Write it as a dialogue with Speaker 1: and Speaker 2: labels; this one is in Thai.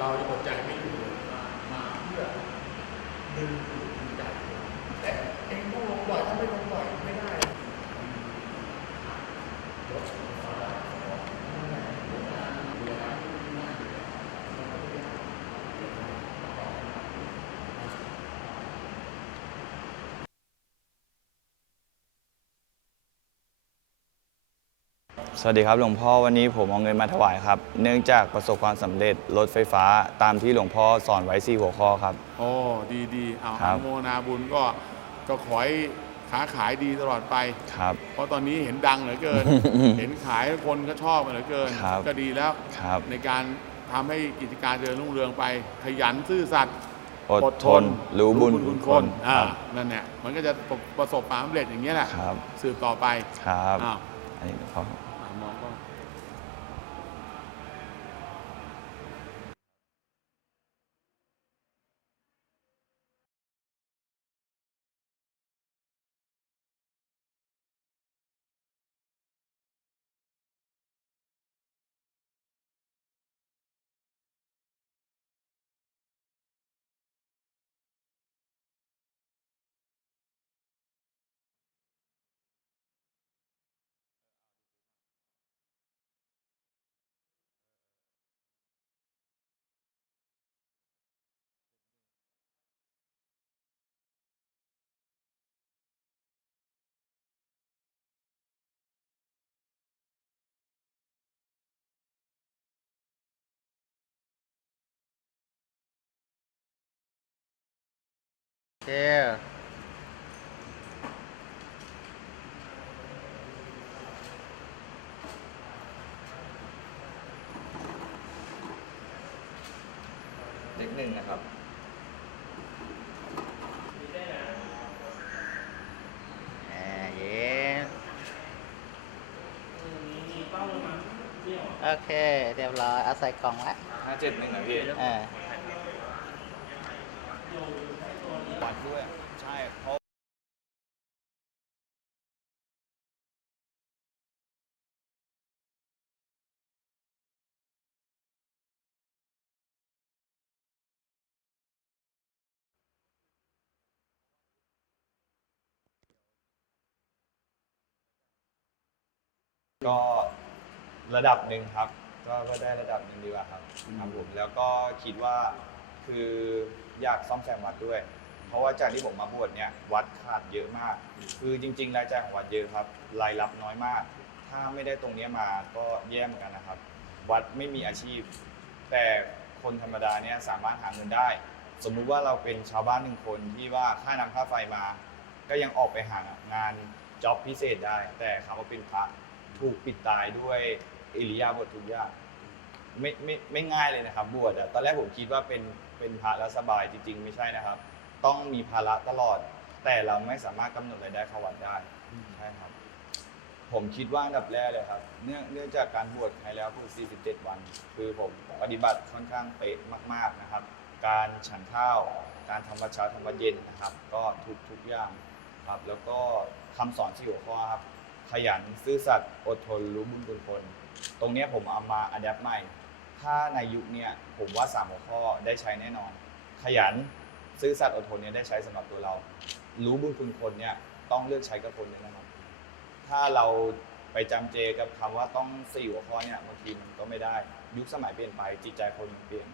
Speaker 1: เราจะอดใจไม่อยู่เลยมาเพื่อดึงดูดใจแต่เองต้องลงบ่อยถ้าไม่ลงบ่อยไม่ได้
Speaker 2: สวัสดีครับหลวงพ่อวันนี้ผมเอาเงินมาถวายครับ เนื่องจากประสบความสำเร็จรถไฟฟ้าตามที่หลวงพ่อสอนไว้สี่หัวข้อครับ
Speaker 1: โอ้ดีดีเอา
Speaker 2: ครั
Speaker 1: อบนุโมนาบุญก็ก็ขอให้ค้าขายดีตลอดไป
Speaker 2: ครับ
Speaker 1: เพราะตอนนี้เห็นดังเหลือเกิน เห็นขายคนก็ชอบเหลือเกิน
Speaker 2: ครับ
Speaker 1: ก็ดีแล้ว
Speaker 2: ครับ
Speaker 1: ในการทำให้กิจการเจริญรุ่งเรืองไป ขยันซื่อสัตย์
Speaker 2: อดทน รู้บุญคุณคน
Speaker 1: อ่า
Speaker 2: ครับ
Speaker 1: นั่นเนี่ยมันก็จะประสบความสำเร็จอย่างนี้ยแหละ
Speaker 2: ครับ
Speaker 1: สืบต่อไป
Speaker 2: ครับ
Speaker 1: อ้าว
Speaker 2: อันนี้หลวงพ่อ
Speaker 1: อ่า มองก็
Speaker 3: โอ เค
Speaker 2: เลขหนึ่งนะครับ
Speaker 3: อ่า เย้โอเค เรียบร้อย เอาใส่กล่องละ
Speaker 2: ห้าเจ็ดหนึ่งนะพี่
Speaker 3: อ่า
Speaker 2: วัดด้วย ใช่เพราะ ก็ระดับหนึ่งครับ ก็ก็ได้ระดับหนึ่งดีกว่าครับครับผมแล้วก็คิดว่าคืออยากซ่อมแซมวัดด้วย เพราะว่าจากที่ผมมาบวชเนี่ยวัดขาดเยอะมาก คือจริง ๆ รายจ่ายของวัดเยอะครับ รายรับน้อยมาก ถ้าไม่ได้ตรงเนี้ยมาก็แย่เหมือนกันนะครับ วัดไม่มีอาชีพ แต่คนธรรมดาเนี่ยสามารถหาเงินได้ สมมุติว่าเราเป็นชาวบ้านหนึ่งคนที่ว่าค่าน้ำค่าไฟมา ก็ยังออกไปหางานจ็อบพิเศษได้ แต่คำว่าเป็นพระ ถูกปิดตายด้วยอิริยาบถทุกอย่างไม่ไม่ไม่ง่ายเลยนะครับ บวชอะตอนแรกผมคิดว่าเป็นเป็นพระแล้วสบายจริง ๆ ไม่ใช่นะครับ ต้องมีภาระตลอด แต่เราไม่สามารถกำหนดรายได้เข้าวัดได้ใช่ครับ ผมคิดว่าอันดับแรกเลยครับ เนื่องเนื่องจากการบวชให้แล้วคือ 47 วัน คือผมปฏิบัติค่อนข้างเป๊ะมาก ๆนะครับ การฉันข้าว การทำวัดเช้าทำวัดเย็นนะครับ ก็ทุกทุกอย่างครับ แล้วก็คำสอนที่หัวข้อครับ ขยันซื่อสัตย์อดทนรู้บุญคุณคน ตรงเนี้ยผมเอามาอัดแอปใหม่ ถ้าในยุคเนี้ยผมว่าสามหัวข้อได้ใช้แน่นอน ขยันซื่อสัตย์อดทนเนี่ยได้ใช้สำหรับตัวเรา รู้บุญคุณคนเนี่ยต้องเลือกใช้กับคนเนี่ยนะครับ ถ้าเราไปจำเจกับคำว่าต้องสี่หัวข้อเนี่ยบางทีมันก็ไม่ได้ ยุคสมัยเปลี่ยนไปจิตใจคนมันเปลี่ยน